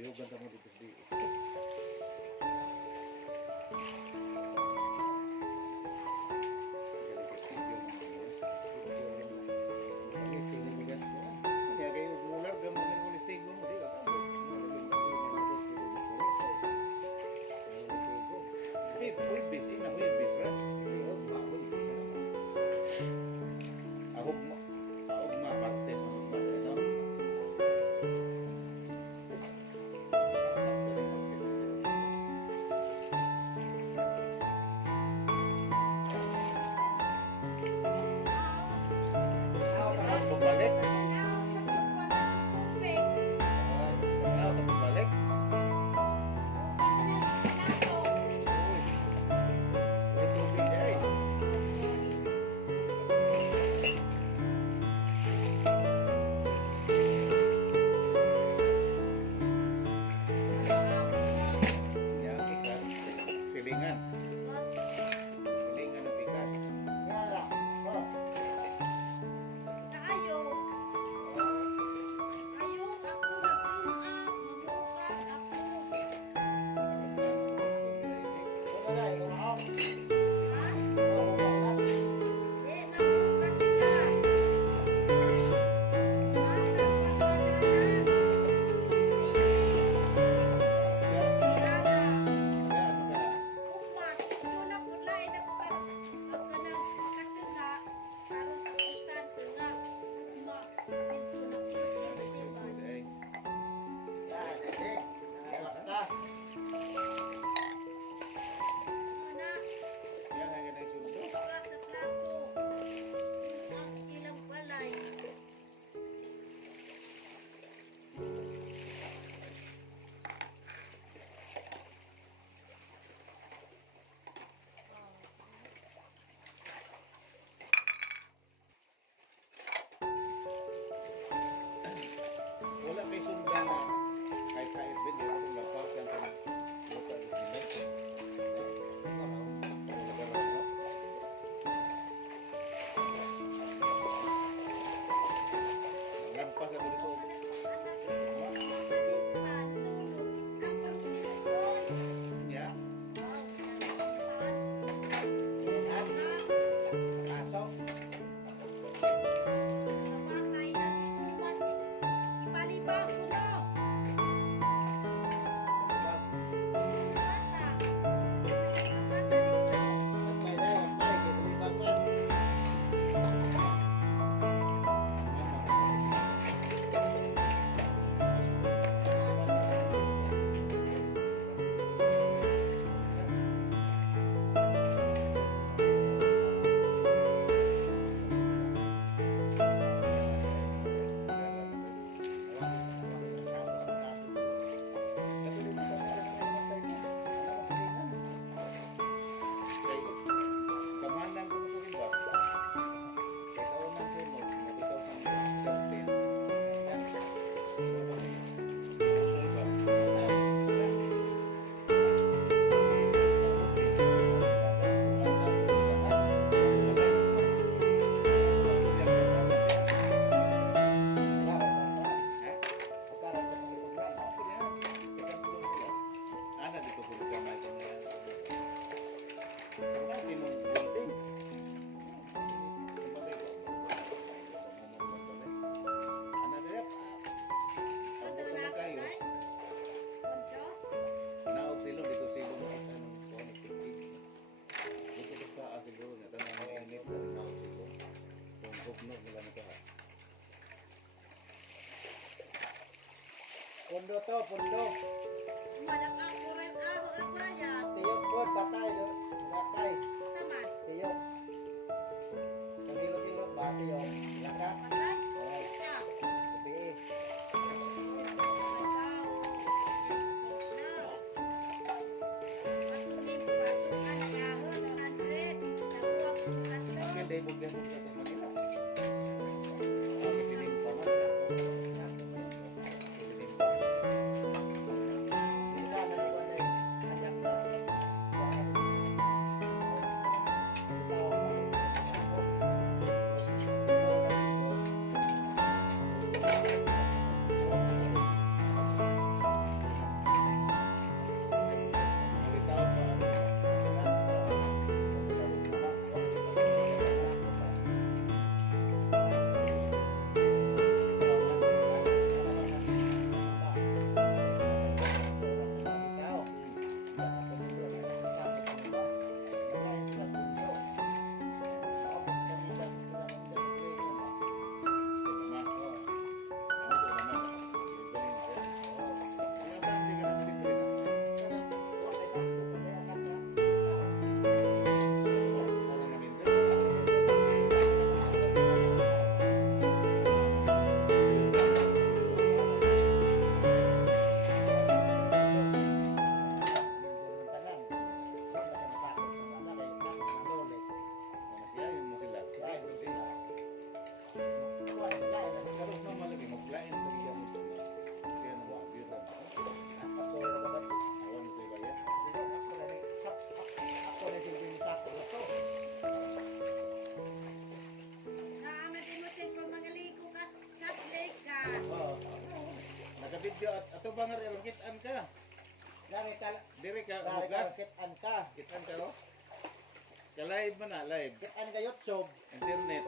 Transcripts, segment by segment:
Tuyugan ka mo dito sa diyo. Wala kay sundan na kahit ka-Edwin, di ako nagpapas yan kung lupa at sila. Lampas ako dito. Ya. Asok. Pundo to, pundo. Malang ako rin aho ang bayad. Tiyok po, patay. Lakay. Naman. Tiyok. Pagilot-ilot ba, tiyok? Laka. Patay. Alright. Siya. Tabi. Hindi mo ganun sa Manila. Kasi din pa man sa ato ba nga rin, kitaan ka. Dari ka, Dire ka, dari ka, hugas. kitan ka. Kitaan ka, oh. Ka-live man na, live. Kitan ka YouTube. Internet.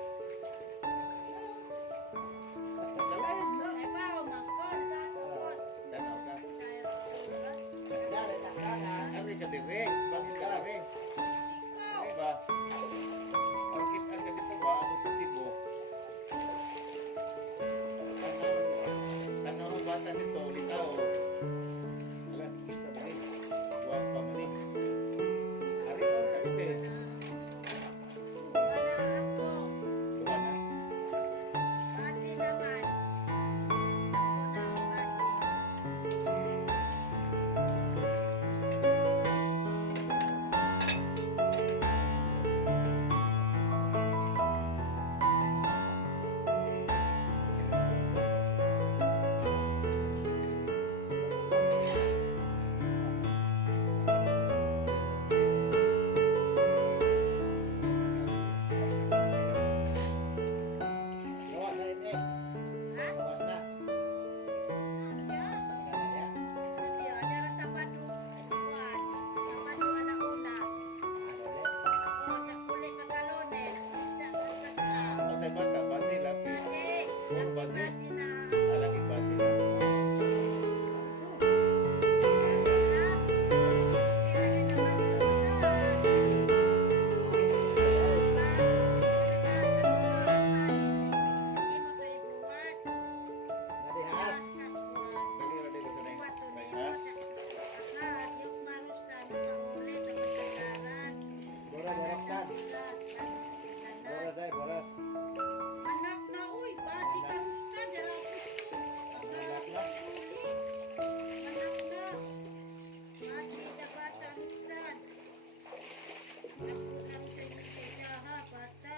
Ka-live na. Ay pa, umakon, tatapot. Tanaw ka. Dari ka ka. Ari ka dire, bakit ka dire? Ikaw. Di ba? Ang kitaan ka dito ba, ako sa Cebu. Tanaw ang bata nito, litaw. Alam, kita ba rin? Buwag pa man rin. Ari ko sa dito. Wala ako. Diba na? Pati naman. Wala ako pati. Gawa na ini. Ha? Gawas na. Nandiyan. Ano na niya? Nandiyan. Dara sa paduan. Sa paduan na una. Ano ulit? O, sa kulit ng galones. Sa kasla. Ang sa bata, bati laki. Pati. Oh, pati. Pati na. Alagi bati na. Nadihas. Dali ra dito sa may has. Bora direktan. Bora day, boras. Anak na uy, bati ka rusta, dara gusto. Anak na. Anak na. Bati na bata rusta. Ako lang sa iyo ha, bata.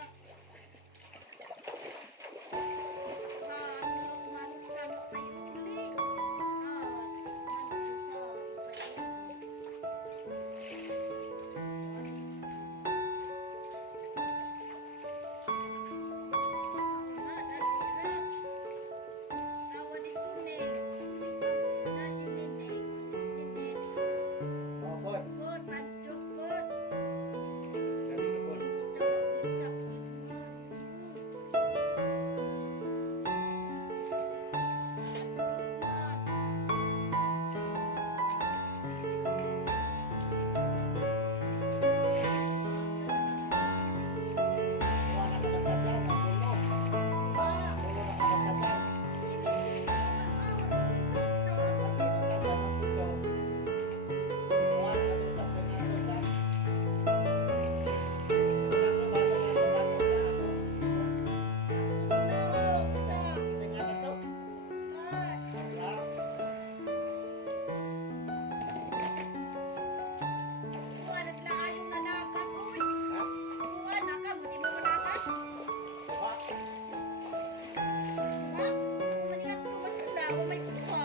Paano marusta mo kay uli? Mokon. Dali ka po. Gawa na kabantagyan. Ang puno. Puno na kabantagyan. May kuha.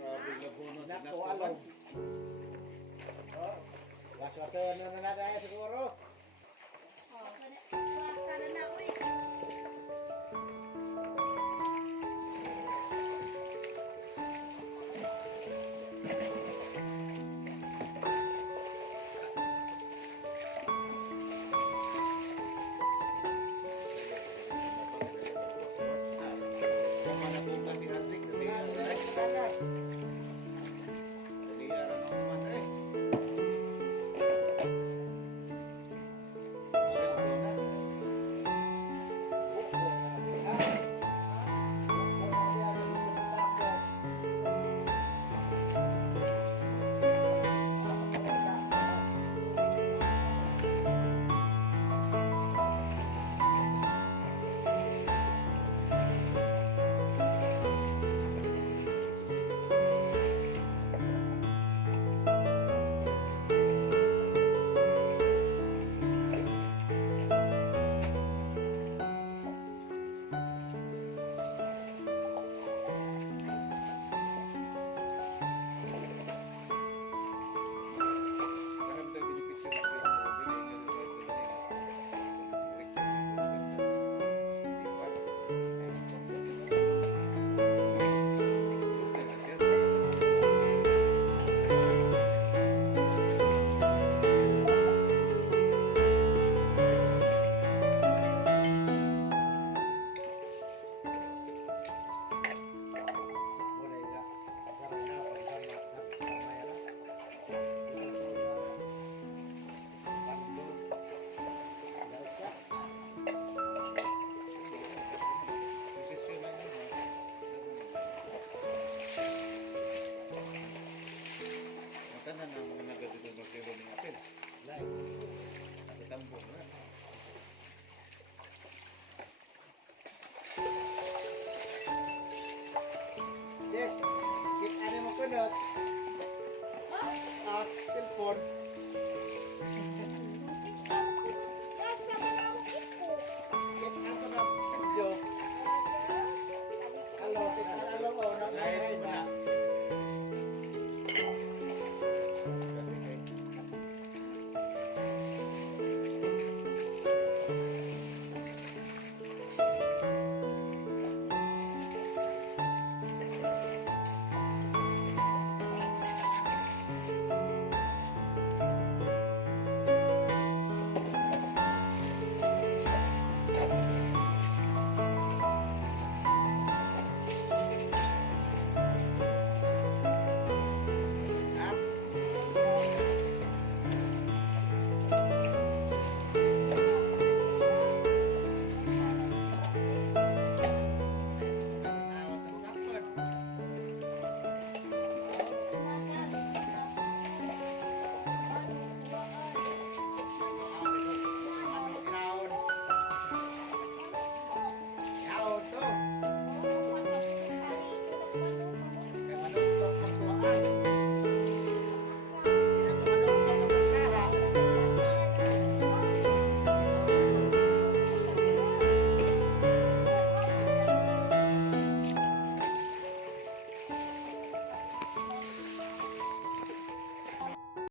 Grabe nga puno sa Was-wasan na na siguro.